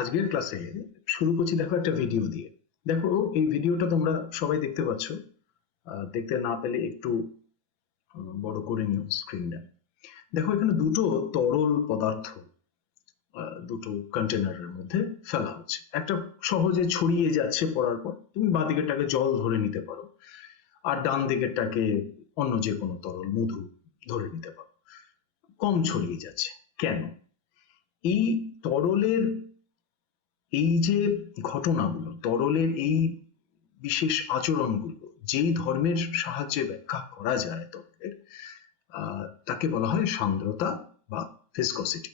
আজকের ক্লাসে শুরু করছি দেখো একটা ভিডিও দিয়ে। দেখো এই ভিডিওটা তোমরা সবাই দেখতে পাচ্ছ। দেখতে না পেলে একটু বড় করে নিও স্ক্রিনটা। দেখো এখানে দুটো তরল পদার্থ দুটো কন্টেনারের মধ্যে ফেলা হচ্ছে। একটা সহজে ছড়িয়ে যাচ্ছে পড়ার পর, তুমি বাঁ দিকেরটাকে জল ধরে নিতে পারো, আর ডান দিকেরটাকে অন্য যে কোনো তরল মধু ধরে নিতে পারো। কম ছড়িয়ে যাচ্ছে কেন? এই তরলের এই যে ঘটনাগুলো, তরলের এই বিশেষ আচরণগুলো যেই ধর্মের সাহায্যে ব্যাখ্যা করা যায় তরলের, তাকে বলা হয় সান্দ্রতা বা ভিসকসিটি।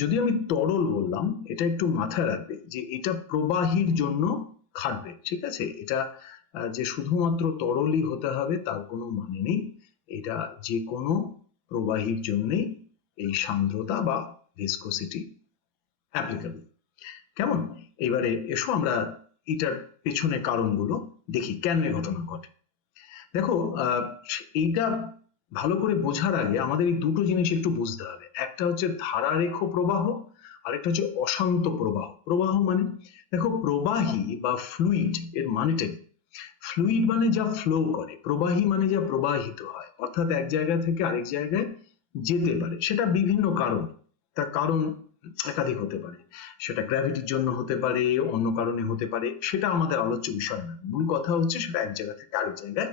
যদি আমি তরল বললাম, এটা একটু মাথায় রাখবে যে এটা প্রবাহীর জন্য খাটবে, ঠিক আছে? এটা যে শুধুমাত্র তরলই হতে হবে তার কোনো মানে নেই। এটা যে কোনো প্রবাহীর জন্যই এই সান্দ্রতা বা ভিসকসিটি অ্যাপ্লিকেবল। কেমন? এবারে এসো আমরা এটার পেছনে কারণগুলো দেখি, কেন এই ঘটনা ঘটে। দেখো এইটা ভালো করে বোঝার আগে আমাদের এই দুটো জিনিস একটু বুঝতে হবে। একটা হচ্ছে ধারারেখ প্রবাহ, আরেকটা হচ্ছে অশান্ত প্রবাহ। প্রবাহ মানে, দেখো প্রবাহী বা ফ্লুইড এর মানেটা কি? ফ্লুইড মানে যা ফ্লো করে, প্রবাহী মানে যা প্রবাহিত হয়, অর্থাৎ এক জায়গা থেকে আরেক জায়গায় যেতে পারে। সেটা বিভিন্ন কারণ, তার কারণ একাধিক হতে পারে। সেটা গ্র্যাভিটির জন্য হতে পারে, অন্য কারণে হতে পারে, সেটা আমাদের আলোচ্য বিষয় না। মূল কথা হচ্ছে সেটা এক জায়গা থেকে আরেক জায়গায়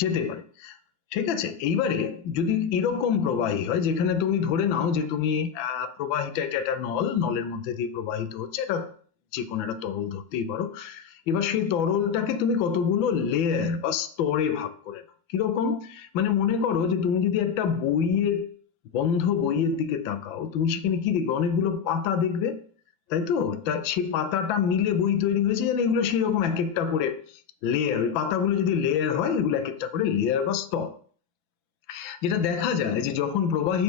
যেতে পারে, ঠিক আছে? এইবারে যদি এরকম প্রবাহী হয় যেখানে তুমি ধরে নাও যে তুমি প্রবাহীটা এটা একটা নলের মধ্যে দিয়ে প্রবাহিত হচ্ছে, এটা যে কোনো একটা তরল ধরতেই পারো। এবার সেই তরলটাকে তুমি কতগুলো লেয়ার বা স্তরে ভাগ করে নাও। কিরকম? মানে মনে করো যে তুমি যদি একটা বন্ধ বইয়ের দিকে তাকাও, তুমি সেখানে কি দেখবে? অনেকগুলো পাতা দেখবে, তাই তো? সেই পাতাটা মিলে বই তৈরি হয়েছে, যেন এগুলো সেই রকম এক একটা করে লেয়ার। ওই পাতাগুলো যদি লেয়ার হয়, এগুলো এক একটা করে লেয়ার বা স্তর। যেটা দেখা যায় যে যখন প্রবাহী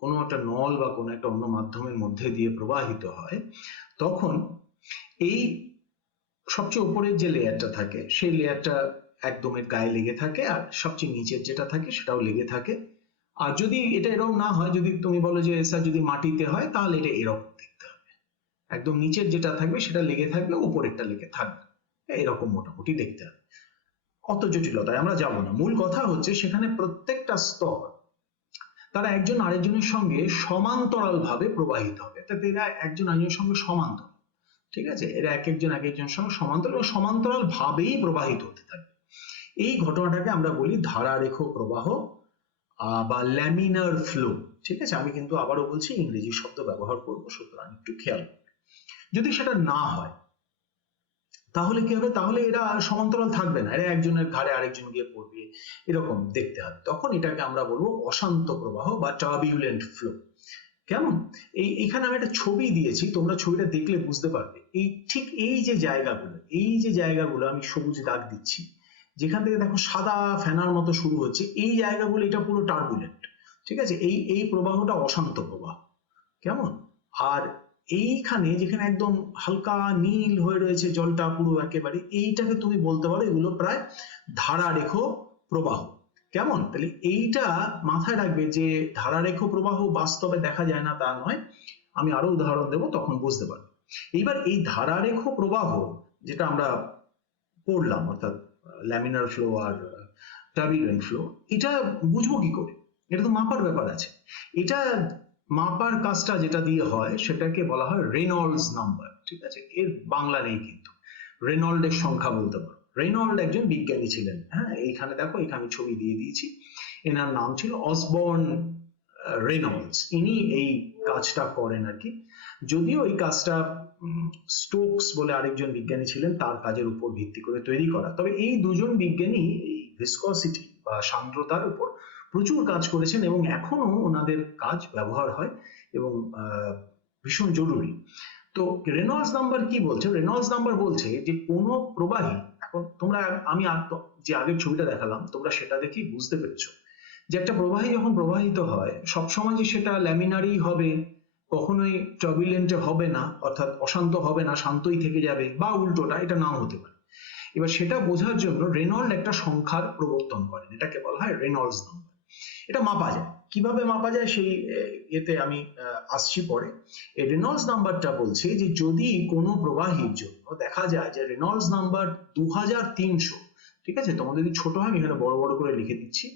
কোনো একটা নল বা কোনো একটা অন্য মাধ্যমের মধ্যে দিয়ে প্রবাহিত হয়, তখন এই সবচেয়ে উপরের যে লেয়ারটা থাকে সেই লেয়ারটা একদমের গায়ে লেগে থাকে, আর সবচেয়ে নিচের যেটা থাকে সেটাও লেগে থাকে। আর যদি এটা এরকম না হয়, যদি তুমি বলো যে স্যার যদি মাটিতে হয়, তাহলে এটা এরকম দেখতে হবে। একদম নিচের যেটা থাকবে সেটা লেগে থাকবে, উপরেরটা লেগে থাকবে, এরকম মোটামুটি দেখতে হবে। অত জটিলতায় আমরা যাব না। মূল কথা হচ্ছে সেখানে প্রত্যেকটা স্তর তারা একজন আরেকজনের সঙ্গে সমান্তরাল ভাবে প্রবাহিত হবে, অর্থাৎ এরা একজন আরেকজনের সঙ্গে সমান্তরাল, ঠিক আছে? এরা এক একজনের সঙ্গে সমান্তরাল এবং সমান্তরাল ভাবেই প্রবাহিত হতে থাকবে। এই ঘটনাটাকে আমরা বলি ধারারেখ প্রবাহ বা ল্যামিনার ফ্লো, ঠিক আছে? আমি কিন্তু আবারও বলছি, ইংরেজি শব্দ ব্যবহার করবো, সুতরাং একটু খেয়াল। যদি সেটা না হয় তাহলে কি হবে? তাহলে এরা সমান্তরাল থাকবে না, এরা একজনের ঘাড়ে আরেকজন গিয়ে পড়বে, এরকম দেখতে হবে। তখন এটাকে আমরা বলবো অশান্ত প্রবাহ বা টার্বিউলেন্ট ফ্লো। কেমন? এইখানে আমি একটা ছবি দিয়েছি, তোমরা ছবিটা দেখলে বুঝতে পারবে। ঠিক এই যে জায়গাগুলো আমি সবুজ দাগ দিচ্ছি, যেখান থেকে দেখো সাদা ফেনার মতো শুরু হচ্ছে, এই জায়গাগুলো এটা পুরো টার্বুলেন্ট, ঠিক আছে? এই প্রবাহটা অশান্ত প্রবাহ। কেমন? আর এইখানে যেখানে একদম হালকা নীল হয়ে রয়েছে জলটা পুরো একেবারে, এইটাকে তুমি বলতে পারো এগুলো প্রায় ধারারেখ প্রবাহ। কেমন? তাহলে এইটা মাথায় রাখবে যে ধারারেখ প্রবাহ বাস্তবে দেখা যায় না তা নয়, আমি আরো উদাহরণ দেবো, তখন বুঝতে পারবে। এইবার এই ধারারেখ প্রবাহ যেটা আমরা পড়লাম, অর্থাৎ ল্যামিনার ফ্লো আর টার্বুলেন্ট ফ্লো, এটা বুঝবো কি করে? এটা তো মাপার ব্যাপার আছে। এটা মাপার কাজটা যেটা দিয়ে হয় সেটাকে বলা হয় রেনল্ডস নাম্বার, ঠিক আছে? এর বাংলা নেই, কিন্তু রেনল্ডের সংখ্যা বলতে পারো। রেনল্ড একজন বিজ্ঞানী ছিলেন, হ্যাঁ? এইখানে দেখো, এখানে ছবি দিয়ে দিয়েছি। এনার নাম ছিল অসবর্ন রেনল্ডস। ইনি এই কাজটা করেন আর কি। যদিও এই কাজটা স্টোকস বলে আরেকজন বিজ্ঞানী ছিলেন, তার কাজের উপর ভিত্তি করে তৈরি করা। তবে এই দুজন বিজ্ঞানী এই ভিসকসিটি বা সান্দ্রতার উপর প্রচুর কাজ করেছেন এবং এখনো ওনাদের কাজ ব্যবহার হয় এবং ভীষণ জরুরি। তো রেনল্ডস নাম্বার কি বলছে? রেনল্ডস নাম্বার বলছে যে কোনো প্রবাহী, এখন তোমরা, আমি যে আগের ছবিটা দেখালাম, তোমরা সেটা দেখেই বুঝতে পেরেছো যে একটা প্রবাহী যখন প্রবাহিত হয়, সবসময় যে সেটা ল্যামিনারি হবে, কখনোই টার্বুলেন্ট হবে না, অর্থাৎ অশান্ত হবে না, শান্তই থেকে যাবে, বা উল্টোটা, এটা নাও হতে পারে। এবার সেটা বোঝার জন্য রেনল্ড একটা সংখ্যার প্রবর্তন করেন, এটাকে বলা হয় রেনল্ডস নাম্বার। এটা মাপা যায়, কিভাবে মাপা যায় সেই এতে আমি আসছি পরে। এই রেনল্ডস নাম্বারটা বলছে যে যদি কোনো প্রবাহীর জন্য দেখা যায় যে রেনল্ডস নাম্বার 2300, ঠিক আছে, তোমাদের যদি ছোট হয় আমি এখানে বড় বড় করে লিখে দিচ্ছি,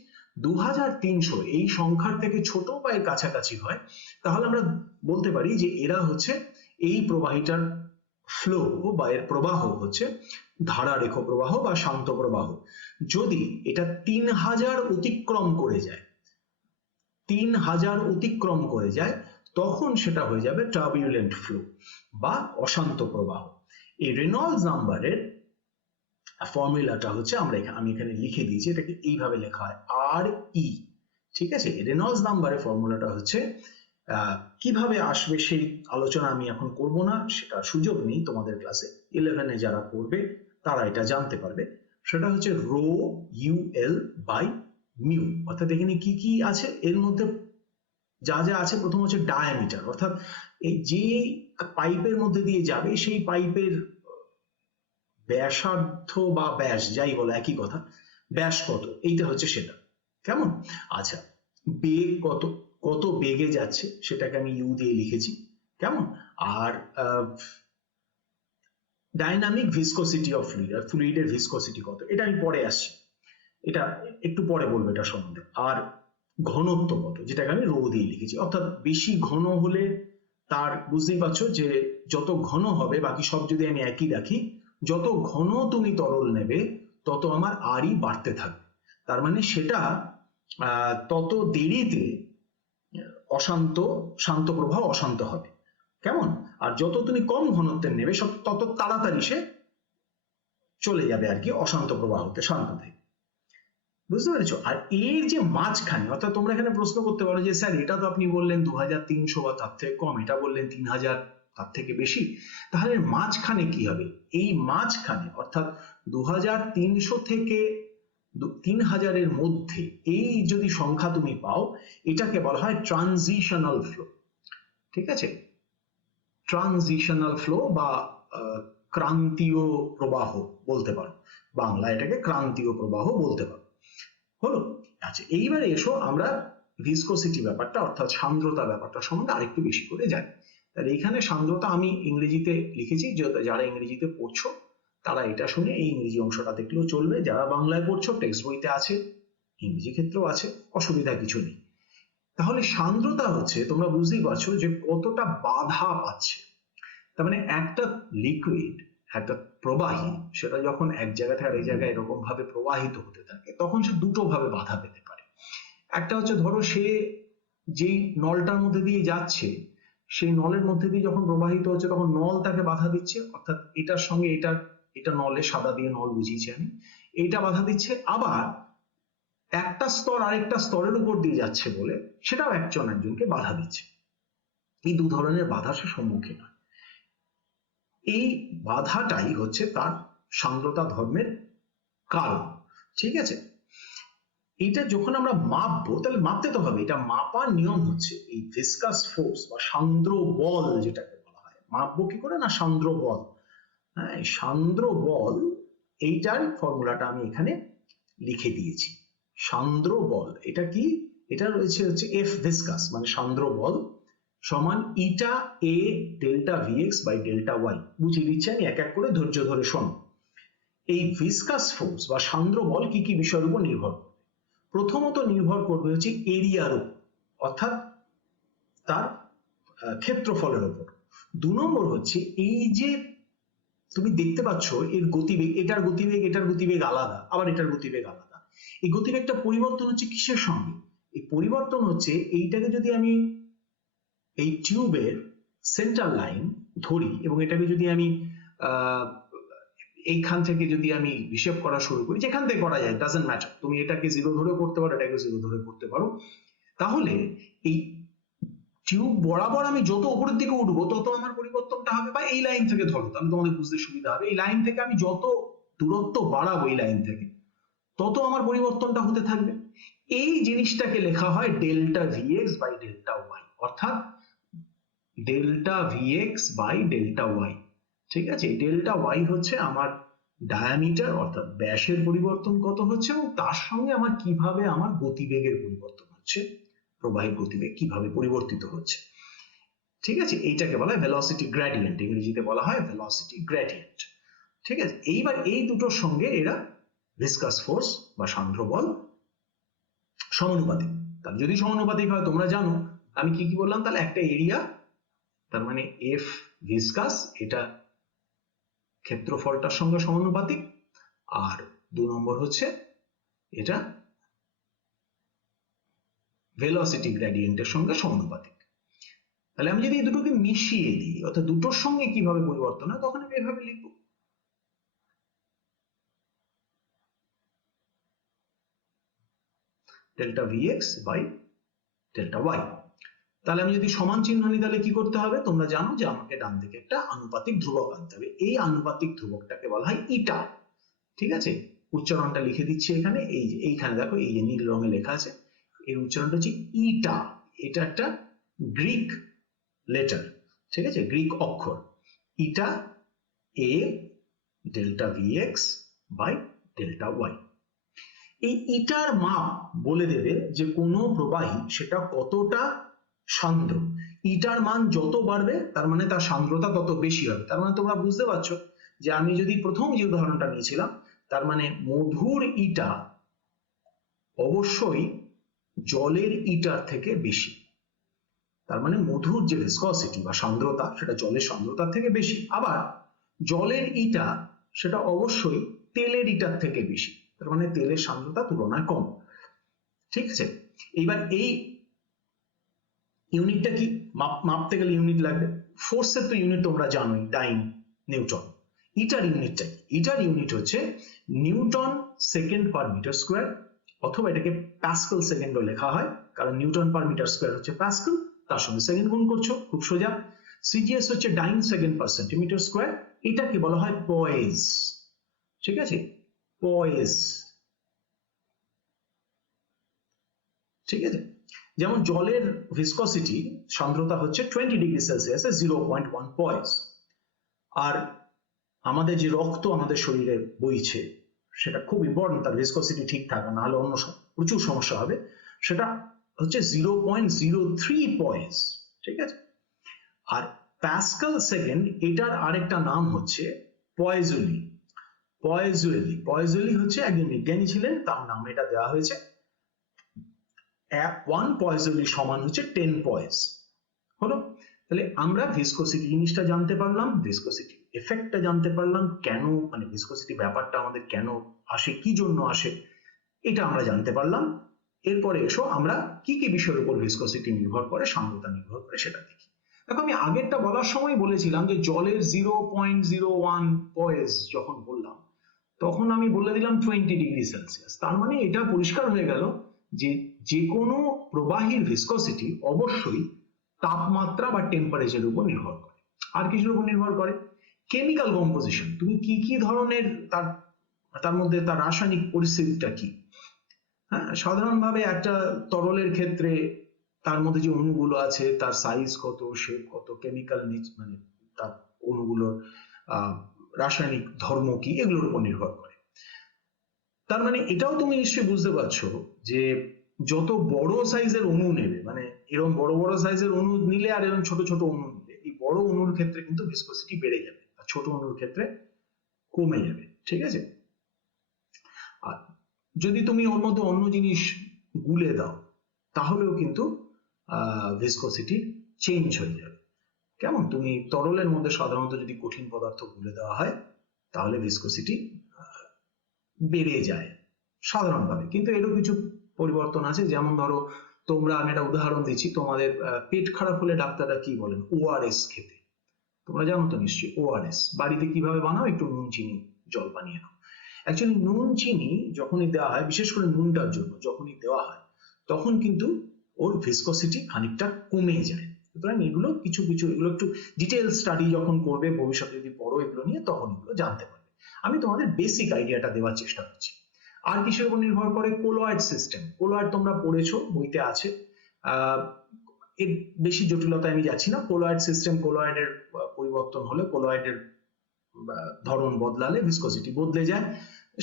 2300 এই সংখ্যার থেকে ছোট বা এর কাছাকাছি হয়, তাহলে আমরা বলতে পারি যে এরা হচ্ছে এই প্রবাহীটার ফ্লো বা এর প্রবাহ হচ্ছে ধারারেখ প্রবাহ বা শান্ত প্রবাহ। যদি এটা 3000 অতিক্রম করে যায়, 3000 অতিক্রম করে যায়, তখন সেটা হয়ে যাবে টার্বুলেন্ট ফ্লো বা অশান্ত প্রবাহ। এই রেনল্ডস নাম্বারের ফর্মুলাটা হচ্ছে আমি এখানে লিখে দিয়েছি, এটাকে এইভাবে লেখা হয় আর ই, ঠিক আছে। রেনল্ডস নাম্বারের ফর্মুলাটা হচ্ছে কিভাবে আসবে সেই আলোচনা আমি এখন করব না, সেটা সুযোগ নেই, তোমাদের ক্লাসে 11-এ যারা করবে তারা এটা জানতে পারবে। সেটা হচ্ছে রো ইউএল বাই মিউ। অর্থাৎ এখানে কি কি আছে, এর মধ্যে যা যা আছে, প্রথম হচ্ছে ডায়ামিটার, অর্থাৎ এই যে পাইপের মধ্যে দিয়ে যাবে সেই পাইপের ব্যাসার্ধ বা ব্যাস যাই বলো একই কথা, ব্যাস কত, এইটা হচ্ছে সেটা, কেমন। আচ্ছা, বেগ কত, কত বেগে যাচ্ছে সেটাকে আমি ইউ দিয়ে লিখেছি, কেমন। আর ডাইনামিক ভিসকোসিটি অফ ফ্লুইড, আর ফ্লুইডের ভিসকোসিটি কত, এটা আমি পরে আসছি, এটা একটু পরে বলবো এটা সম্বন্ধে। আর ঘনত্ব কত, যেটাকে আমি রো দিয়ে লিখেছি, অর্থাৎ বেশি ঘন হলে তার বুঝতেই পারছো যে যত ঘন হবে, বাকি সব যদি আমি একই রাখি, যত ঘন তুমি তরল নেবে তত আমার আরই বাড়তে থাকবে, তার মানে সেটা তত দেরিতে শান্ত প্রবাহ অশান্ত হবে, কেমন। আর যত তুমি কম ঘনত্বের নেবে তত তাড়াতাড়ি সে চলে যাবে আর কি অশান্ত প্রবাহতে, শান্ত থেকে, বুঝতে পেরেছো। আর এর যে মাঝখানে, অর্থাৎ তোমরা এখানে প্রশ্ন করতে পারো যে স্যার এটা তো আপনি বললেন 2300 বা তার থেকে কম, এটা বললেন 3000 তার থেকে বেশি, তাহলে মাঝখানে কি হবে। এই মাঝখানে অর্থাৎ 2300 থেকে 3000 এর মধ্যে এই যদি সংখ্যা তুমি পাও, এটাকে বলা হয় ট্রানজিশনাল ফ্লো, ঠিক আছে। ট্রানজিশনাল ফ্লো বা ক্রান্তীয় প্রবাহ বলতে পারো, বাংলা এটাকে ক্রান্তীয় প্রবাহ বলতে পারো, হলো। আচ্ছা, এইবারে এসো আমরা ভিসকোসিটি ব্যাপারটা অর্থাৎ সান্দ্রতা ব্যাপারটা সম্বন্ধে আরেকটু বেশি করে জানি। তাহলে এখানে সান্দ্রতা আমি ইংরেজিতে লিখেছি, যারা ইংরেজিতে পড়ছো তারা এটা শুনে এই ইংরেজি অংশটা দেখলেও চলবে, যারা বাংলায় পড়ছো টেক্সট বইতে আছে, ইংরেজি ক্ষেত্রেও আছে, অসুবিধা কিছু নেই। তাহলে সান্দ্রতা হচ্ছে, তোমরা বুঝতেই পারছো যে কতটা বাধা পাচ্ছে, তার মানে একটা লিকুইড, একটা প্রবাহী, সেটা যখন এক জায়গা থেকে আরেক জায়গায় এরকম ভাবে প্রবাহিত হতে থাকে, তখন সে দুটো ভাবে বাধা পেতে পারে। একটা হচ্ছে ধরো সে যেই নলটার মধ্যে দিয়ে যাচ্ছে, সেই নলের মধ্যে দিয়ে যখন প্রবাহিত হচ্ছে তখন নল তাকে বাধা দিচ্ছে, অর্থাৎ এটার সঙ্গে এটা নলে, সাদা দিয়ে নল বুঝিয়েছি আমি, এইটা বাধা দিচ্ছে। আবার একটা স্তর আরেকটা স্তরের উপর দিয়ে যাচ্ছে বলে সেটাও একজনকে বাধা দিচ্ছে। এই দু ধরনের বাধা সে সম্মুখীন হয়। এই বাধাটাই হচ্ছে তার সান্দ্রতা ধর্মের কারণ, ঠিক আছে। এটা যখন আমরা মাপবো, তাহলে মাপতে তো হবে, এটা মাপার নিয়ম হচ্ছে এই ভিসকাস ফোর্স বা সান্দ্র বল যেটাকে বলা হয়। মাপবো কি করে না, সান্দ্র বল, হ্যাঁ, সান্দ্র বল, এইটার ফর্মুলাটা আমি এখানে লিখে দিয়েছি। সান্দ্র বল এটা কি, এটা রয়েছে হচ্ছে এফ ভিসকাস মানে সান্দ্র বল সমান eta A delta VX by delta Y. বুঝিয়ে দিচ্ছি আমি এক এক করে, ধৈর্য ধরে শোনো। এই ভিসকাস ফোর্স বা সান্দ্র বল কি কি বিষয়ের উপর নির্ভর করবে। প্রথমত নির্ভর করবে হচ্ছে এরিয়ার উপর, অর্থাৎ তার ক্ষেত্রফলের উপর। 2 নম্বর হচ্ছে এই যে তুমি দেখতে পাচ্ছ এর গতিবেগ, এটার গতিবেগ আলাদা, আবার এটার গতিবেগ আলাদা। এই গতিবেগটা পরিবর্তন হচ্ছে কিসের সঙ্গে, এই পরিবর্তন হচ্ছে এইটাকে যদি আমি এই টিউবের সেন্টার লাইন ধরি এবং এটাকে যদি আমি এইখান থেকে যদি আমি হিসেব করা শুরু করি, যেখান থেকে করা যায় ডাজন্ট ম্যাটার, তুমি এটাকে 0 ধরে করতে পারো, এটাকে 0 ধরে করতে পারো, তাহলে এই টিউব বরাবর আমি যত উপরের দিকে উঠবো তত আমার পরিবর্তনটা হবে, বা এই লাইন থেকে ধরো, তাহলে তোমাদের বুঝতে সুবিধা হবে, এই লাইন থেকে আমি যত দূরত্ব বাড়াবো এই লাইন থেকে তত আমার পরিবর্তনটা হতে থাকবে। এই জিনিসটাকে লেখা হয় delta VX by delta Y, অর্থাৎ delta VX by delta Y, ঠিক আছে। ডেল্টা ওয়াই হচ্ছে আমার ডায়ামিটার অর্থাৎ ব্যাসের পরিবর্তন কত হচ্ছে, এবং তার সঙ্গে আমার কিভাবে আমার গতিবেগের পরিবর্তন হচ্ছে প্রবাহের গতিবেগ কিভাবে পরিবর্তিত হচ্ছে। ঠিক আছে, এইটাকে বলা হয় ভেলোসিটি গ্রেডিয়েন্ট, ইংরেজিতে বলা হয় ভেলোসিটি গ্রেডিয়েন্ট। ঠিক আছে, এইবার এই দুটোর সঙ্গে এরা ভিসকাস ফোর্স বা সান্দ্র বল সমানুপাতিক। তাহলে যদি সমানুপাতিক হয়, তোমরা জানো আমি কি কি বললাম, তাহলে একটা এরিয়া, তার মানে এফ ভিসকাস, এটা ক্ষেত্রফলটার সঙ্গে সমানুপাতিক, আর 2 নম্বর হচ্ছে এটা ভেলোসিটি গ্রেডিয়েন্টের সঙ্গে সমানুপাতিক। তাহলে আমি যদি এই দুটোকে মিশিয়ে দিই, অর্থাৎ দুটোর সঙ্গে কিভাবে পরিবর্তন হয়, তখন আমি এভাবে লিখবো delta VX by delta Y. তাহলে আমি যদি সমান চিহ্ন নিই, তাহলে কি করতে হবে, তোমরা জানো যে আমাকে ডান দিকে একটা আনুপাতিক ধ্রুবক আনতে হবে। এই আনুপাতিক ধ্রুবকটাকে বলা হয় ইটা। ঠিক আছে, উচ্চারণটা লিখে দিচ্ছি এখানে, এই যে এইখানে দেখো, এই যে নীল রঙে লেখা আছে, এর উচ্চারণটা হচ্ছে ইটা। এটা একটা গ্রিক লেটার, ঠিক আছে, গ্রিক অক্ষর। Eta A delta VX by delta Y. এই ইটার মাপ বলে দেবে যে কোনো প্রবাহী সেটা কতটা সান্দ্র। ইটার মান যত বাড়বে তার মানে তার সান্দ্রতা তত বেশি হবে। তার মানে তোমরা বুঝতে পারছো যে আমি যদি প্রথম যে উদাহরণটা নিয়েছিলাম, তার মানে মধুর ইটা অবশ্যই জলের ইটার থেকে বেশি। তার মানে মধুর যে ভিসকসিটি বা সান্দ্রতা, সেটা জলের সান্দ্রতার থেকে বেশি। আবার জলের ইটা সেটা অবশ্যই তেলের ইটার থেকে বেশি, তার মানে তেলের সান্দ্রতা তুলনায় কম। ঠিক আছে, এইবার এই ইউনিটটা কি, মাপতে গেলে ইউনিট লাগবে। ফোর্সের তো ইউনিট তোমরা জানোই, ডাইন নিউটন। ইটার ইউনিটটা কি, ইটার ইউনিট হচ্ছে newton second per metre square, অথবা এটাকে প্যাসকেল সেকেন্ডও লেখা হয়, কারণ নিউটন পার মিটার স্কোয়ার হচ্ছে প্যাসকেল, তার সঙ্গে সেকেন্ড গুণ করছো, খুব সোজা। সিজিএস হচ্ছে dyne second per centimetre square, এটাকে বলা হয় পয়েজ। ঠিক আছে, পয়েজ। ঠিক আছে, যেমন জলের ভিসকসিটি সান্দ্রতা হচ্ছে 20 ডিগ্রি সেলসিয়াসে 0.1 পয়েজ। আর আমাদের যে রক্ত আমাদের শরীরে বইছে, সেটা খুব ইম্পর্টেন্ট, তার ভিসকসিটি ঠিক থাকা, না হলে অন্য প্রচুর সমস্যা হবে, সেটা হচ্ছে 0.03 পয়েজ। ঠিক আছে, আর প্যাসকেল সেকেন্ড, এটার আরেকটা নাম হচ্ছে পয়েজুলি। পয়েজুলি, পয়েজুলি হচ্ছে একজন বিজ্ঞানী ছিলেন, তার নাম এটা দেওয়া হয়েছে। 1 পয়েজুলি সমান হচ্ছে 10 পয়েজ। হলো, তাহলে আমরা ভিসকসিটি জিনিসটা জানতে পারলাম, ভিসকসিটি এফেক্টটা জানতে পারলাম, কেন মানে ভিসকসিটি ব্যাপারটা আমাদের কেন আসে, কি জন্য আসে, এটা আমরা জানতে পারলাম। এরপরে এসো আমরা কি কি বিষয়ের উপর ভিসকসিটি নির্ভর করে, সান্দ্রতা নির্ভর করে, সেটা দেখি। দেখো, আমি আগেরটা বলার সময় বলেছিলাম যে জলের 0.01 পয়েজ যখন বললাম, তখন আমি বলে দিলাম 20 ডিগ্রি সেলসিয়াস। তার মানে এটা পরিষ্কার হয়ে গেল যে যে কোনো প্রবাহীর ভিসকসিটি অবশ্যই তাপমাত্রা বা টেম্পারেচারের উপর নির্ভর করে। আর কিছুর উপর নির্ভর করে, কেমিক্যাল কম্পোজিশন, তুমি কি কি ধরনের, তার মধ্যে তার রাসায়নিক পরিস্থিতিটা কি। হ্যাঁ, সাধারণভাবে একটা তরলের ক্ষেত্রে তার মধ্যে যে অণুগুলো আছে, তার সাইজ কত, শেপ কত, কেমিক্যাল মানে তার অণুগুলোর রাসায়নিক ধর্ম কি, এগুলোর উপর নির্ভর করে। তার মানে এটাও তুমি নিশ্চয়ই বুঝতে পারছো যে যত বড় সাইজের অণু নেবে, মানে এরকম বড় বড় সাইজের অণু নিলে আর এরকম ছোট ছোট অণু নিলে, এই বড় অণুর ক্ষেত্রে কিন্তু ভিসকসিটি বেড়ে যাবে, আর ছোট অণুর ক্ষেত্রে কমে যাবে। ঠিক আছে, আর যদি তুমি ওর মধ্যে অন্য জিনিস গুলে দাও, তাহলেও কিন্তু ভিসকসিটি চেঞ্জ হয়ে যাবে। কেমন, তুমি তরলের মধ্যে সাধারণত যদি কঠিন পদার্থ গুলে দেওয়া হয়, তাহলে ভিসকসিটি বেড়ে যায় সাধারণভাবে। কিন্তু এরও কিছু পরিবর্তন আছে, যেমন ধরো তোমরা, আমি একটা উদাহরণ দিচ্ছি, তোমাদের পেট খারাপ হলে ডাক্তাররা কি বলেন, ওআরএস খেতে। তোমরা জানো তো নিশ্চয়ই ওআরএস বাড়িতে কিভাবে বানাও, একটু নুন চিনি জল বানিয়ে নাও। অ্যাকচুয়ালি নুন চিনি যখনই দেওয়া হয়, বিশেষ করে নুনটার জন্য যখনই দেওয়া হয়, তখন কিন্তু ওর ভিসকসিটি খানিকটা কমে যায়। সুতরাং এগুলো কিছু কিছু, এগুলো একটু ডিটেইল স্টাডি যখন করবে ভবিষ্যতে, যদি পড়ো এগুলো নিয়ে, তখন এগুলো জানতে পারবে। আমি তোমাদের বেসিক আইডিয়াটা দেওয়ার চেষ্টা করছি। আর কিসের উপর নির্ভর করে, কোলয়েড সিস্টেম। কোলয়েড তোমরা পড়েছো, বইতে আছে, এর বেশি জটিলতায় আমি যাচ্ছি না। কোলয়েড সিস্টেম, কোলয়েডের পরিবর্তন হলে, কোলয়েডের ধরন বদলালে ভিসকসিটি বদলে যায়,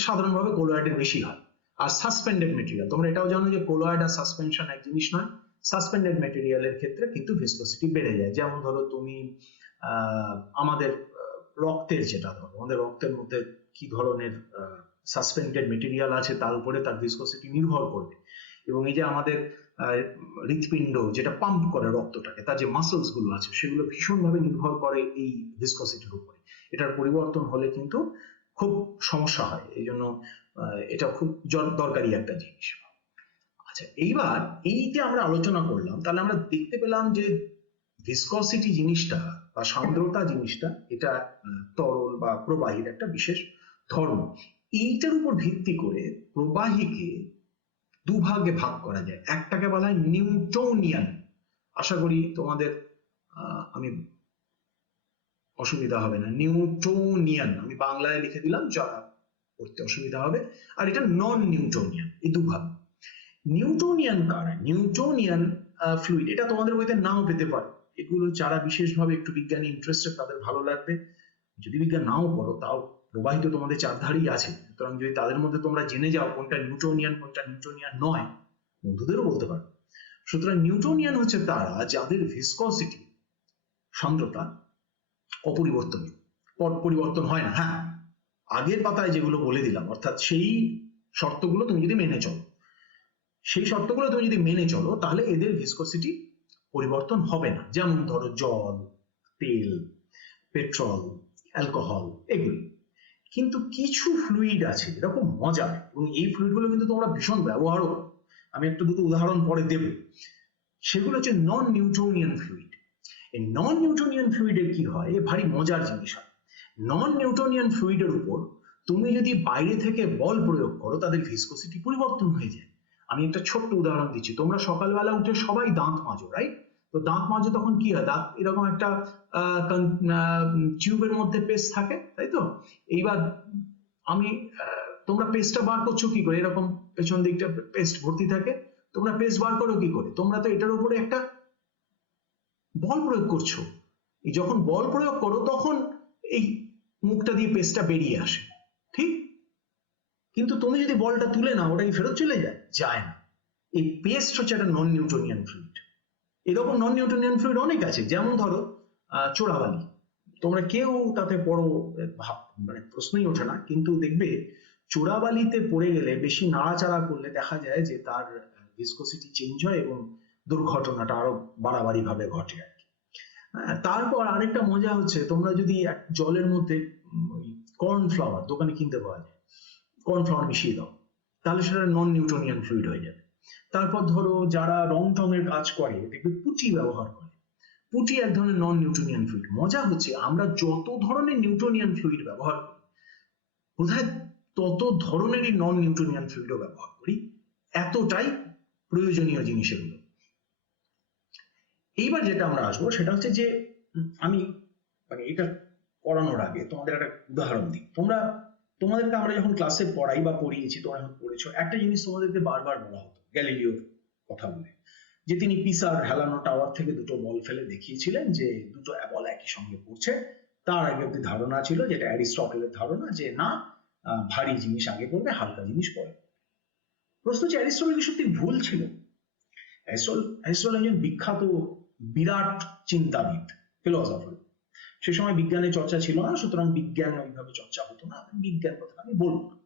সাধারণভাবে কোলয়েডের বেশি হয়। আর সাসপেন্ডেড মেটেরিয়াল, তোমরা এটাও জানো যে কোলয়েড আর সাসপেনশন এক জিনিস নয়। সাসপেন্ডেড মেটেরিয়ালের ক্ষেত্রে কিন্তু ভিসকসিটি বেড়ে যায়। যেমন ধরো তুমি আমাদের রক্তের যেটা ধরো, আমাদের রক্তের মধ্যে কি ধরনের সাসপেন্ডেড মেটেরিয়াল আছে তার উপরে তার ভিসকসিটি নির্ভর করবে। এবং এই যে আমাদের হৃৎপিণ্ড যেটা পাম্প করে রক্তটাকে, তার যে মাসলস গুলো আছে সেগুলো ভীষণভাবে নির্ভর করে এই ভিসকসিটির উপরে। এটার পরিবর্তন হলে কিন্তু খুব সমস্যা হয়, এই জন্য এটা খুব দরকারি একটা জিনিস। আচ্ছা, এইবার এই যে আমরা আলোচনা করলাম, তাহলে আমরা দেখতে পেলাম যে ভিসকসিটি জিনিসটা বা সান্দ্রতা জিনিসটা এটা তরল বা প্রবাহীর একটা বিশেষ ধর্ম। এইটার উপর ভিত্তি করে প্রবাহীকে দুভাগে ভাগ করা যায়। একটাকে বলা হয় নিউটনিয়ান, আশা করি তোমাদের আমি অসুবিধা হবে না, নিউটনিয়ান আমি বাংলায় লিখে দিলাম, যারা পড়তে অসুবিধা হবে। আর এটা নন নিউটনিয়ান, এই দুভাগ। নিউটনিয়ান কারা? নিউটনিয়ান ফ্লুইড, এটা তোমাদের বইতে নাও পেতে পারে। এগুলো যারা বিশেষভাবে একটু বিজ্ঞানে ইন্টারেস্টেড তাদের ভালো লাগবে। যদি বিজ্ঞান নাও পড়ো তাও প্রবাহিত তোমাদের চারধারেই আছে, সুতরাং যদি তাদের মধ্যে তোমরা জেনে যাও কোনটা নিউটনিয়ান কোনটা নিউটনিয়ান নয়, বন্ধুদেরও বলতে পারো। সুতরাং নিউটনিয়ান হচ্ছে তারা যাদের ভিসকসিটি সান্দ্রতা অপরিবর্তনীয়, পরিবর্তন হয় না। হ্যাঁ, আগের পাতায় যেগুলো বলে দিলাম, অর্থাৎ সেই শর্তগুলো তুমি যদি মেনে চলো, তাহলে এদের ভিসকসিটি পরিবর্তন হবে না। যেমন ধরো জল, তেল, পেট্রোল, অ্যালকোহল, এগুলি। কিন্তু কিছু ফ্লুইড আছে এরকম মজার, এবং এই ফ্লুইডগুলো কিন্তু তোমরা ভীষণ ব্যবহারও করো, আমি একটা দুটো উদাহরণ পরে দেব। সেগুলো হচ্ছে নন নিউটনিয়ান ফ্লুইড। এই নন নিউটনিয়ান ফ্লুইডের কি হয়, ভারী মজার জিনিস হয়। নন নিউটনিয়ান ফ্লুইডের উপর তুমি যদি বাইরে থেকে বল প্রয়োগ করো, তাদের ভিসকসিটি পরিবর্তন হয়ে যায়। আমি একটা ছোট্ট উদাহরণ দিচ্ছি। তোমরা সকালবেলা উঠে সবাই দাঁত মাজো, রাইট? তো দাঁত মাজো তখন কি হয়, দাঁত এরকম একটা টিউবের মধ্যে পেস্ট থাকে, তাই তো? এইবার তোমরা পেস্টটা বার করছো কি করে? এরকম পেছন দিকটা পেস্ট ভর্তি থাকে, তোমরা পেস্ট বার করো কি করে? তোমরা তো এটার উপরে একটা বল প্রয়োগ করছো। এই যখন বল প্রয়োগ করো তখন এই মুখটা দিয়ে পেস্টটা বেরিয়ে আসে, ঠিক? কিন্তু তুমি যদি বলটা তুলে নাও, ওটা কি ফেরত চলে যায় না। এই পেস্ট হচ্ছে একটা নন নিউটনিয়ান ফ্লুইড। এরকম নন নিউটনিয়ান ফ্লুইড অনেক আছে। যেমন ধরো চোরাবালি, তোমরা কেউ তাতে পড়ো মানে প্রশ্নই ওঠে না, কিন্তু দেখবে চোরাবালিতে পড়ে গেলে বেশি নাড়াচাড়া করলে দেখা যায় যে তার ভিসকসিটি চেঞ্জ হয় এবং দুর্ঘটনাটা আরো বাড়াবাড়ি ভাবে ঘটে আর কি। তারপর আরেকটা মজা হচ্ছে, তোমরা যদি জলের মধ্যে কর্নফ্লাওয়ার দোকানে কিনতে পাওয়া যায়, কর্নফ্লাওয়ার মিশিয়ে দাও, তাহলে সেটা নন নিউটনিয়ান ফ্লুইড হয়ে যাবে। তারপর ধরো যারা রং টঙের কাজ করে, দেখবে পুঁটি ব্যবহার করে, পুঁটি এক ধরনের নন নিউটনিয়ান ফ্লুইড। মজা হচ্ছে আমরা যত ধরনের নিউটনিয়ান ফ্লুইড ব্যবহার করি, বোধহয় তত ধরনেরই নন নিউটনিয়ান ফ্লুইডও ব্যবহার করি। এতটাই প্রয়োজনীয় জিনিস এগুলো। এইবার যেটা আমরা আসবো সেটা হচ্ছে যে আমি মানে এটা পড়ানোর আগে তোমাদের একটা উদাহরণ দিই। তোমাদেরকে আমরা যখন ক্লাসে পড়াই বা পড়িয়েছি, তোমরা এখন পড়েছো, একটা জিনিস তোমাদেরকে বারবার বলা হতো গ্যালিলিওর কথা বলে, যে তিনি পিসার হেলানো টাওয়ার থেকে দুটো বল ফেলে দেখিয়েছিলেন যে দুটো বল একই সঙ্গে পড়ছে। তার আগে অব্দি ধারণা ছিল, যেটা অ্যারিস্টটলের ধারণা, যে না, ভারী জিনিস আগে পড়বে, হালকা জিনিস পরে। প্রশ্ন হচ্ছে অ্যারিস্টটল কি সত্যি ভুল ছিল? অ্যারিস্টটল একজন বিখ্যাত বিরাট চিন্তাবিদ, ফিলোসফার। সে সময় বিজ্ঞানের চর্চা ছিল না, সুতরাং বিজ্ঞান ওইভাবে চর্চা হতো না, বিজ্ঞান কথা আমি বলবো না।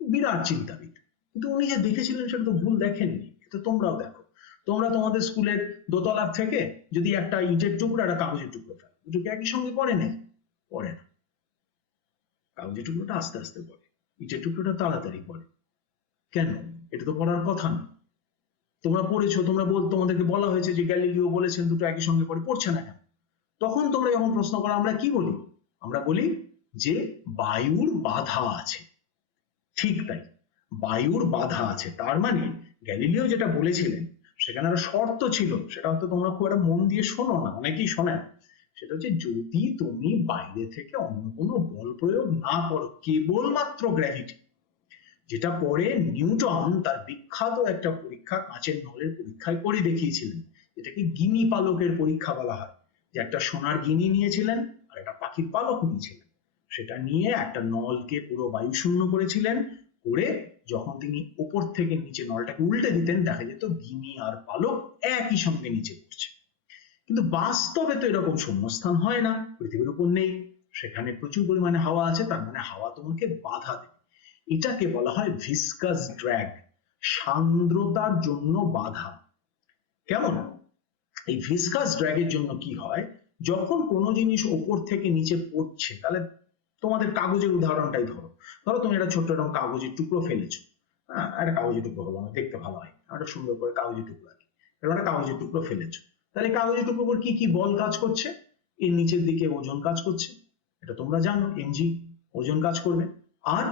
বিরাট চিন্তাবিদ, কিন্তু উনি যে দেখেছিলেন সেটা তো ভুল দেখেননি। এটা তোমরাও দেখো, তোমরা তোমাদের স্কুলের দোতলার থেকে যদি একটা ইটের টুকরো একটা কাগজের টুকরো ফেলো, দুটোকে একই সঙ্গে পড়ে না? পড়ে না। কাগজের টুকরোটা আস্তে আস্তে পড়ে, ইটের টুকরোটা তাড়াতাড়ি পড়ে। কেন? এটা তো পড়ার কথা না। তোমরা পড়েছো, তোমাদেরকে বলা হয়েছে যে গ্যালিলিও বলেছেন দুটো একই সঙ্গে পড়ে, পড়ছে না কেন? তখন তোমরা যখন প্রশ্ন করো, আমরা কি বলি? আমরা বলি যে বায়ুর বাধা আছে। ঠিক তাই, বায়ুর বাধা আছে। তার মানে গ্যালিলিও যেটা বলেছিলেন সেখানে একটা শর্ত ছিল, সেটা হয়তো তোমরা খুব একটা মন দিয়ে শোনো না, অনেকেই শোনে। সেটা হচ্ছে যদি তুমি বাইরে থেকে অন্য কোনো বল প্রয়োগ না করো, কেবলমাত্র গ্র্যাভিটি, যেটা পরে নিউটন তার বিখ্যাত একটা পরীক্ষা, কাঁচের নলের পরীক্ষায় করে দেখিয়েছিলেন, যেটাকে গিনি পালকের পরীক্ষা বলা হয়। যে একটা সোনার গিনি নিয়েছিলেন আর একটা পাখির পালক নিয়েছিলেন, সেটা নিয়ে একটা নলকে পুরো বায়ু শূন্য করেছিলেন, করে যখন তিনি উপর থেকে নিচে নলটাকে উল্টে দিতেন, দেখা যেত গিনি আর পালক একই সঙ্গে নিচে পড়ছে। কিন্তু বাস্তবে তো এরকম শূন্যস্থান হয় না, পৃথিবীর উপর নেই, সেখানে প্রচুর পরিমাণে হাওয়া আছে, তার মানে হাওয়া তোমাকে বাধা দেবে। এটাকে বলা হয় ভিসকাস ড্র্যাগ, সান্দ্রতার জন্য বাধা। কেমন? এই ভিসকাস ড্র্যাগের জন্য কি হয়, যখন কোনো জিনিস ওপর থেকে নিচে পড়ছে, তাহলে তোমাদের কাগজের উদাহরণটাই ধরো, তুমি একটা ছোট্ট এরকম কাগজের টুকরো ফেলেছো, একটা কাগজের টুকরো হলো, আমার দেখতে ভালো হয়, একটা সুন্দর করে কাগজের টুকরো আর কি, একটা কাগজের টুকরো ফেলেছো, তাহলে কাগজের টুকরোর উপর কি কি বল কাজ করছে? এর নিচের দিকে ওজন কাজ করছে, এটা তোমরা জানো, এমজি ওজন কাজ করবে। আর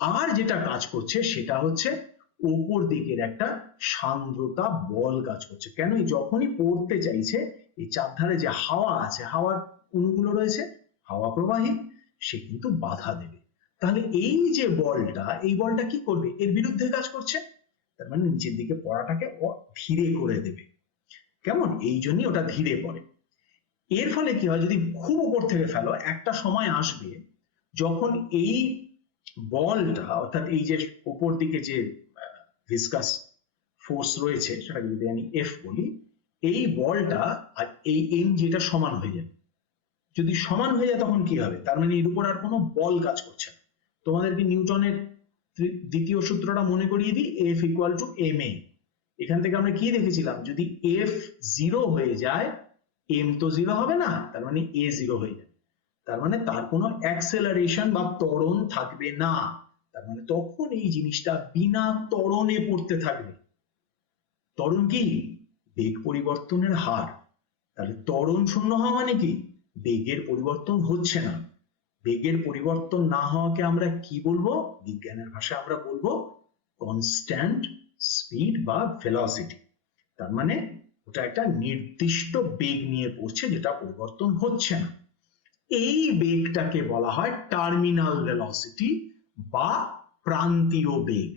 আর যেটা কাজ করছে সেটা হচ্ছে উপর দিকের একটা সান্দ্রতা বল কাজ করছে। কেন? যখনই পড়তে চাইছে, এই চারধারে যে হাওয়া আছে, হাওয়ার অণুগুলো রয়েছে, হাওয়া প্রবাহী, সে কিন্তু বাধা দেবে। তাহলে এই যে বলটা, এই বলটা কি করবে? এর বিরুদ্ধে কাজ করছে, তার মানে নিচের দিকে পড়াটাকে ধীরে করে দেবে। কেমন? এই জন্যই ওটা ধীরে পড়ে। এর ফলে কি হয়, যদি খুব উপর থেকে ফেলো, একটা সময় আসবে যখন এই বলটা, অর্থাৎ এই যে উপর দিকে যে ভিসকাস ফোর্স রয়েছে, সেটাকে যদি আমি এফ বলি, এই বলটা আর এই এম যেটা সমান হয়ে যাবে। যদি সমান হয়ে যায় তখন কি হবে? তার মানে এর উপর আর কোনো বল কাজ করছে না। তোমাদেরকে নিউটনের দ্বিতীয় সূত্রটা মনে করিয়ে দিই, F equal to M A. এখান থেকে আমরা কি দেখেছিলাম, যদি এফ জিরো হয়ে যায়, এম তো জিরো হবে না, তার মানে এ জিরো হয়ে যাবে, তার মানে তার কোনো অ্যাক্সেলারেশন বা ত্বরণ থাকবে না, তার মানে তখন এই জিনিসটা বিনা ত্বরণে পড়তে থাকবে। ত্বরণ কি? বেগ পরিবর্তনের হার। তাহলে ত্বরণ শূন্য হওয়া মানে কি? বেগের পরিবর্তন হচ্ছে না। বেগের পরিবর্তন না হওয়াকে আমরা কি বলবো? বিজ্ঞানের ভাষায় আমরা বলবো কনস্ট্যান্ট স্পিড বা ভেলোসিটি। তার মানে ওটা একটা নির্দিষ্ট বেগ নিয়ে পড়ছে, যেটা পরিবর্তন হচ্ছে না। এই বেগটাকে বলা হয় টার্মিনাল ভেলোসিটি বা প্রান্তীয় বেগ।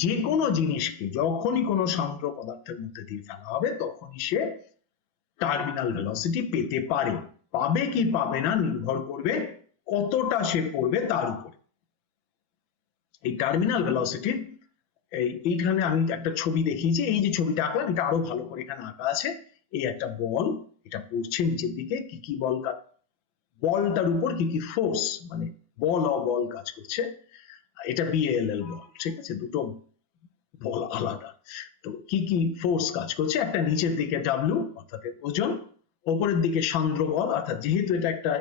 যে কোনো জিনিসকে যখনই কোনো সান্দ্র পদার্থের মধ্যে দিয়ে ফেলা হবে, তখনই সে টার্মিনাল ভেলোসিটি পেতে পারে। পাবে কি পাবে না নির্ভর করবে কতটা সে পড়বে তার উপরে। এই টার্মিনাল ভেলোসিটির এইখানে আমি একটা ছবি দেখিয়েছি, এই যে ছবিটা আঁকলাম, এটা আরো ভালো করে এখানে আঁকা আছে। এই একটা বল, এটা পড়ছে নিচের দিকে, কি কি বল কাজ, বলটার উপর কি কি ফোর্স, মানে বল অবল কাজ করছে। এটা বিএলএল বল, ঠিক আছে, দুটো বল আলাদা। তো কি কি ফোর্স কাজ করছে? একটা নিচের দিকে ডাব্লিউ অর্থাৎ ওজন, ওপরের দিকে সান্দ্র বল, অর্থাৎ যেহেতু এটা একটা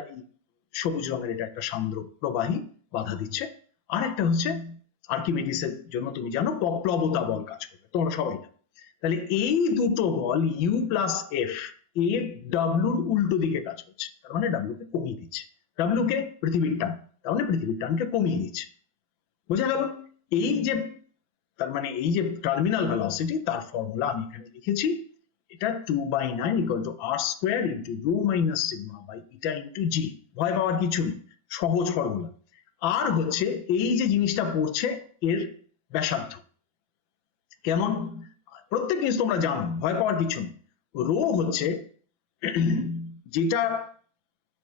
সবুজ রঙের, এটা একটা সান্দ্র প্রবাহী, বাধা দিচ্ছে। আর একটা হচ্ছে আর্কিমিডিসের জন্য তুমি জানো প্লবতা বল কাজ করবে, তোমরা সবাই জানো। তাহলে এই দুটো বল ইউ প্লাস এফ, এফ ডাব্লিউর উল্টো দিকে কাজ করছে, তার মানে ডাব্লিউ কে কমিয়ে দিচ্ছে। ডাব্লিউ কে পৃথিবীর টান, তার মানে পৃথিবীর টানকে কমিয়ে দিচ্ছে। বোঝা গেল? এই যে, তার মানে এই যে টার্মিনাল ভেলোসিটি, তার ফর্মুলা আমি এখানে লিখেছি, এটা 2/9 equal to R square into rho minus sigma by eta into G. ভয় পাওয়ার কিছু নেই, সহজ ফর্মুলা। আর হচ্ছে এই যে জিনিসটা পড়ছে, এর ব্যাসার্ধ কেমন, প্রত্যেক জিনিস তোমরা জানো, ভয় পাওয়ার কিছু নেই। রো হচ্ছে যেটা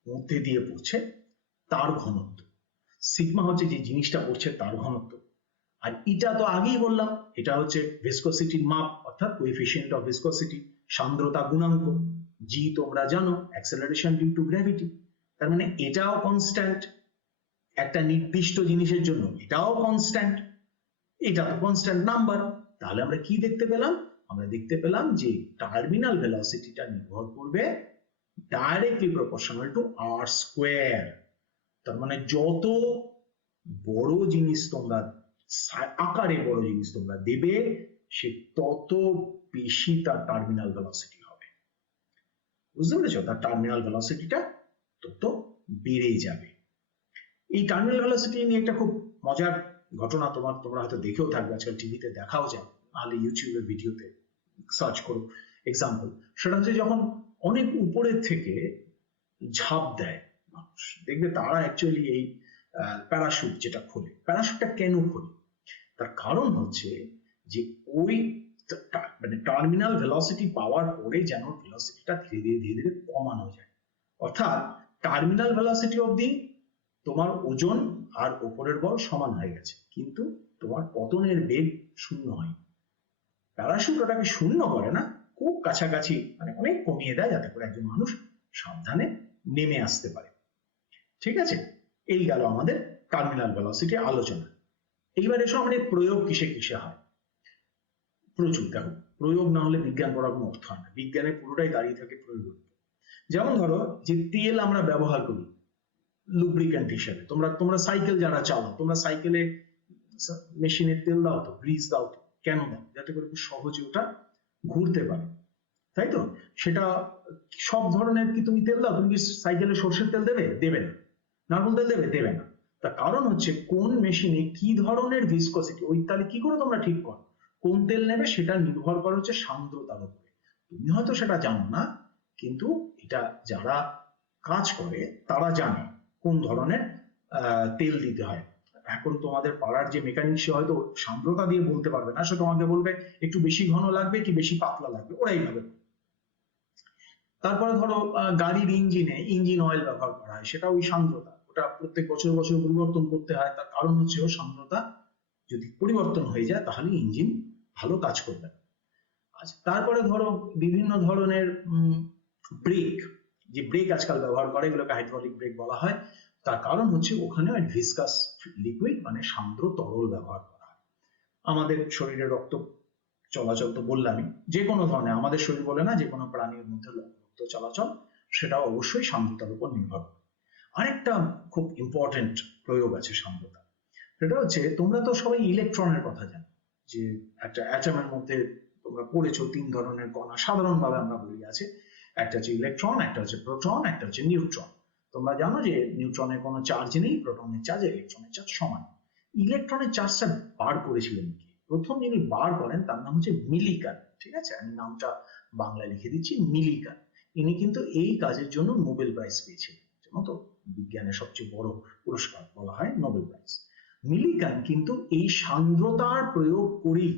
মধ্যে দিয়ে পড়ছে তার ঘনত্ব, সিগমা হচ্ছে যে জিনিসটা পড়ছে তার ঘনত্ব, আর ইটা তো আগেই বললাম, এটা হচ্ছে ভিসকোসিটির মাপ, অর্থাৎ কোএফিসিয়েন্ট অফ ভিসকোসিটি, সান্দ্রতা গুণাঙ্ক। জি তোমরা জানো অ্যাক্সেলারেশন ডিউ টু গ্র্যাভিটি, তার মানে এটাও কনস্ট্যান্ট, একটা নির্দিষ্ট জিনিসের জন্য এটাও কনস্ট্যান্ট, এটা তো কনস্ট্যান্ট নাম্বার। তাহলে আমরা কি দেখতে পেলাম? আমরা দেখতে পেলাম যে টার্মিনাল ভেলোসিটিটা নির্ভর করবে directly proportional to R square. তার মানে যত বড় জিনিস তোমরা, আকারে বড় জিনিস তোমরা দেবে, সে তত বেশি তার টার্মিনাল ভেলোসিটি হবে। বুঝতে পেরেছো? তার টার্মিনাল ভেলোসিটিটা তত বেড়ে যাবে। এই টার্মিনাল ভেলোসিটি নিয়ে একটা খুব মজার ঘটনা তোমরা হয়তো দেখেও থাকবে, আজকাল টিভিতে দেখাও যায়, নাহলে ইউটিউবের ভিডিওতে সার্চ করো এক্সাম্পল। সেটা হচ্ছে যখন অনেক উপরের থেকে ঝাঁপ দেয় মানুষ, দেখবে তারা অ্যাকচুয়ালি এই প্যারাশুট যেটা খোলে, প্যারাশুটটা কেন খোলে? তার কারণ হচ্ছে যে ওই মানে টার্মিনাল ভেলোসিটি পাওয়ার পরে যেন ভেলোসিটিটা ধীরে ধীরে ধীরে ধীরে কমানো যায়। অর্থাৎ টার্মিনাল ভেলোসিটি অবধি তোমার ওজন আর উপরের বল সমান হয়ে গেছে, কিন্তু তোমার পতনের বেগ শূন্য হয়। প্যারাশুট ওটাকে শূন্য করে না, খুব কাছাকাছি মানে অনেক কমিয়ে দেয় যাতে করে একজন মানুষ সাবধানে নেমে আসতে পারে। ঠিক আছে, এই গেল আমাদের টার্মিনাল ভেলোসিটি আলোচনা। এইবার এসো আমাদের প্রয়োগ কিসে কিসে হয়। প্রচুর, দেখো প্রয়োগ না হলে বিজ্ঞান পড়ার কোনো অর্থ হয় না, বিজ্ঞানে পুরোটাই দাঁড়িয়ে থাকে প্রয়োগের উপর। যেমন ধরো যে তেল আমরা ব্যবহার করি লুব্রিক্যান্ট হিসেবে, তোমরা সাইকেল যারা চালাও, তোমরা সাইকেলে মেশিনের তেল দাও তো, গ্রিস দাও তো, কেন দাও? যাতে করে খুব সহজে ওটা ঘুরতে পারে, তাই তো? সেটা সব ধরনের কি তুমি তেল দাও? তুমি কি সাইকেলে সর্ষের তেল দেবে? দেবে না। নর্মাল তেল দেবে? দেবে না। তার কারণ হচ্ছে কোন মেশিনে কি ধরনের ভিসকসিটি, ওই তাহলে কি করে তোমরা ঠিক করো কোন তেল নেবে? সেটা নির্ভর করে হচ্ছে সান্দ্রতার উপরে। তুমি হয়তো সেটা জানো না, কিন্তু এটা যারা কাজ করে তারা জানে কোন ধরনের তেল দিতে হয়। এখন তোমাদের পাড়ার যে মেকানিক সে হয়তো সান্দ্রতা দিয়ে বলতে পারবে না, সে তোমাকে বলবে একটু বেশি ঘন লাগবে কি বেশি পাতলা লাগবে, ওরা এইভাবে। তারপরে ধরো গাড়ির ইঞ্জিনে ইঞ্জিন অয়েল ব্যবহার করা হয়, সেটা ওই সান্দ্রতা, ওটা প্রত্যেক বছর বছর পরিবর্তন করতে হয়। তার কারণ হচ্ছে ও সান্দ্রতা যদি পরিবর্তন হয়ে যায় তাহলে ইঞ্জিন ভালো কাজ করবে। আচ্ছা, তারপরে ধরো বিভিন্ন ধরনের ব্রেক, যে ব্রেক আজকাল ব্যবহার করে এগুলোকে হাইড্রোলিক ব্রেক বলা হয়। তার কারণ হচ্ছে ওখানে ভিসকাস লিকুইড মানে সান্দ্র তরল ব্যবহার করা হয়। আমাদের শরীরে রক্ত চলাচল তো বললামই, যে কোনো ধরনের, আমাদের শরীর বলে না, যে কোনো প্রাণীর মধ্যে রক্ত চলাচল সেটাও অবশ্যই সান্দ্রতার উপর নির্ভর করে। আরেকটা খুব ইম্পর্টেন্ট প্রয়োগ আছে সান্দ্রতা, সেটা হচ্ছে তোমরা তো সবাই ইলেকট্রনের কথা জানো, যে একটা অ্যাটমের মধ্যে তোমরা পড়েছো তিন ধরনের কণা সাধারণভাবে আমরা বলি আছে, একটা হচ্ছে ইলেকট্রন, একটা হচ্ছে প্রোটন, একটা হচ্ছে নিউট্রন। তোমরা জানো যে নিউট্রনের কোনো চার্জ নেই, প্রোটনের চার্জ ইলেকট্রনের চার্জ সমান। ইলেকট্রনের চার্জটা বার করেছিলেন কি? প্রথম যিনি বার করেন তার নাম হচ্ছে মিলিকান। ঠিক আছে, আমি নামটা বাংলায় লিখে দিচ্ছি, মিলিকান। ইনি কিন্তু এই কাজের জন্য নোবেল প্রাইজ পেয়েছিলেন, জানো তো বিজ্ঞানের সবচেয়ে বড় পুরস্কার বলা হয় নোবেল প্রাইজ। মিলিকান কিন্তু এই সান্দ্রতার প্রয়োগ করেই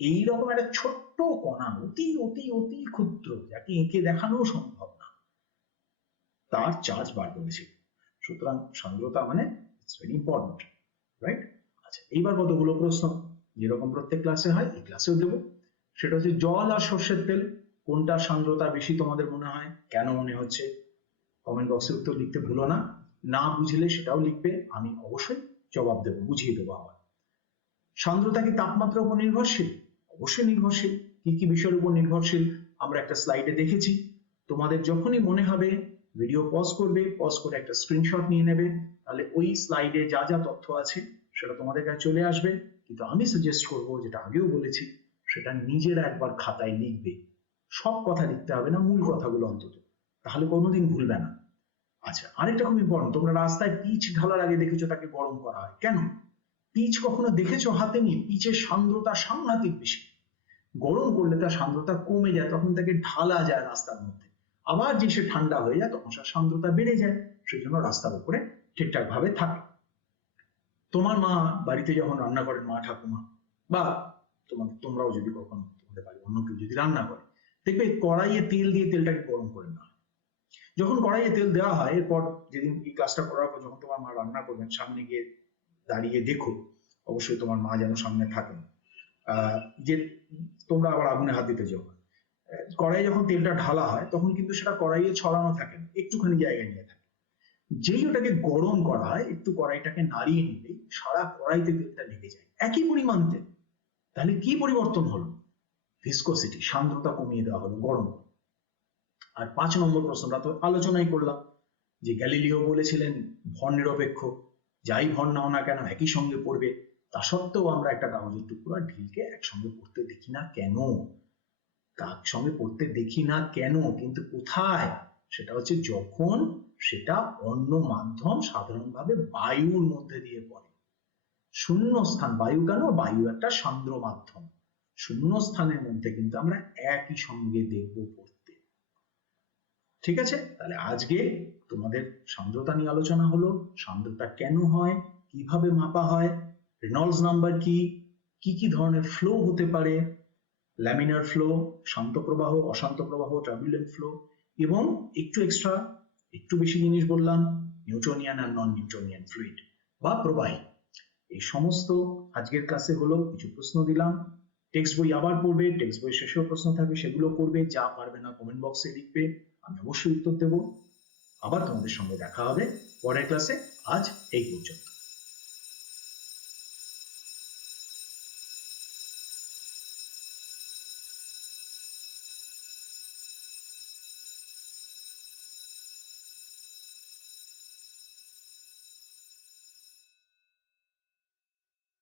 এইরকম একটা ছোট্ট কণা, অতি অতি অতি ক্ষুদ্র, যাকে এঁকে দেখানো সম্ভব না, তার চার্জ বার করেছিল। সুতরাং সান্দ্রতা মানে ইটস ভেরি ইম্পর্টেন্ট, রাইট? আচ্ছা, এইবার কতগুলো প্রশ্ন যেরকম প্রত্যেক ক্লাসে হয় এই ক্লাসেও দেবো। সেটা হচ্ছে জল আর সর্ষের তেল কোনটা সান্দ্রতা বেশি তোমাদের মনে হয়, কেন মনে হচ্ছে? কমেন্ট বক্সে উত্তর লিখতে ভুলো না, না বুঝলে সেটাও লিখবে, আমি অবশ্যই জবাব দেবো, বুঝিয়ে দেবো আবার। সান্দ্রতা কি তাপমাত্রার উপর নির্ভরশীল? অবশ্যই নির্ভরশীল। কি কি বিষয়ের উপর নির্ভরশীল আমরা একটা স্লাইডে দেখেছি। তোমাদের যখনই মনে হবে ভিডিও পজ করবে, পজ করে একটা স্ক্রিনশট নিয়ে নেবে, তাহলে ওই স্লাইডে যা যা তথ্য আছে সেটা তোমাদের কাছে চলে আসবে। কিন্তু আমি সাজেস্ট করবো, যেটা আগেও বলেছি, সেটা নিজেরা একবার খাতায় লিখবে। সব কথা লিখতে হবে না, মূল কথাগুলো অন্তত, তাহলে কোনোদিন ভুলবে না। আচ্ছা, আরেকটা খুব ইম্পর্টেন্ট, তোমরা রাস্তায় পিচ ঢালার আগে দেখেছো তাকে গরম করা হয় কেন? পিচ কখনো দেখেছো হাতে নিয়ে? পিচের সান্দ্রতা সাংঘাতিক বেশি, গরম করলে তার সান্দ্রতা কমে যায়, তখন তাকে ঢালা যায় রাস্তার মধ্যে, আবার যে সে ঠান্ডা হয়ে যায় তখন তার সান্দ্রতা বেড়ে যায়, সেই জন্য রাস্তার উপরে ঠিকঠাক ভাবে থাকে। তোমার মা বাড়িতে যখন রান্না করেন, মা ঠাকুমা, বা তোমরাও যদি কখনো তোমাদের বাড়ি অন্য কেউ যদি রান্না করে, দেখবে কড়াইয়ে তেল দিয়ে তেলটাকে গরম করে না। যখন কড়াইয়ে তেল দেওয়া হয়, এরপর যেদিন এই ক্লাসটা করার পর যখন তোমার মা রান্না করবেন, সামনে গিয়ে দাঁড়িয়ে দেখো, অবশ্যই তোমার মা যেন সামনে থাকেন, যে তোমরা আবার আগুনে হাত দিতে যাও। কড়াইয়ে যখন তেলটা ঢালা হয় তখন কিন্তু সেটা কড়াইয়ে ছড়ানো থাকে না, একটুখানি জায়গায় নিয়ে থাকে। যেই ওটাকে গরম করা হয়, একটু কড়াইটাকে নাড়িয়ে নিলেই সারা কড়াইতে তেলটা লেগে যায়, একই পরিমাণ তেল। তাহলে কি পরিবর্তন হলো? ভিসকসিটি, সান্দ্রতা কমিয়ে দেওয়া হলো গরম। আর 5 নম্বর প্রশ্নটা তো আলোচনাই করলাম, যে গ্যালিলিও বলেছিলেন ভর নিরপেক্ষ, যাই ভর নাও না কেন একই সঙ্গে পড়বে। তা সত্ত্বেও আমরা একটা কাগজের টুকরো ঢিলকে একসঙ্গে পড়তে দেখি না কেন? একসঙ্গে পড়তে দেখি না কেন, কিন্তু কোথায়? সেটা হচ্ছে যখন সেটা অন্য মাধ্যম, সাধারণভাবে বায়ুর মধ্যে দিয়ে পড়ে। শূন্য স্থান, বায়ু কেন? বায়ু একটা সান্দ্র মাধ্যম, শূন্য স্থানের মধ্যে কিন্তু আমরা একই সঙ্গে দেখবো পড়তে। ঠিক আছে, তাহলে আজকে তোমাদের সান্দ্রতা নিয়ে আলোচনা হলো, সান্দ্রতা কেন হয়, কিভাবে মাপা হয়, রেনল্ডস নাম্বার কি, কি কি ধরনের ফ্লো হতে পারে, ল্যামিনার ফ্লো, শান্ত প্রবাহ, অশান্ত প্রবাহ, টার্বুলেন্ট ফ্লো, এবং একটু এক্সট্রা, একটু বেশি জিনিস বললাম, নিউটনিয়ান আর নন নিউটনিয়ান ফ্লুইড বা প্রবাহী। এই সমস্ত আজকের ক্লাসে হলো, কিছু প্রশ্ন দিলাম, টেক্সট বই আবার পড়বে, টেক্সট বই শেষেও প্রশ্ন থাকবে, সেগুলো করবে, যা পারবে না কমেন্ট বক্সে লিখবে, আমি অবশ্যই উত্তর দেবো। আবার তোমাদের সঙ্গে দেখা হবে পরের ক্লাসে। আজ এই পর্যন্ত।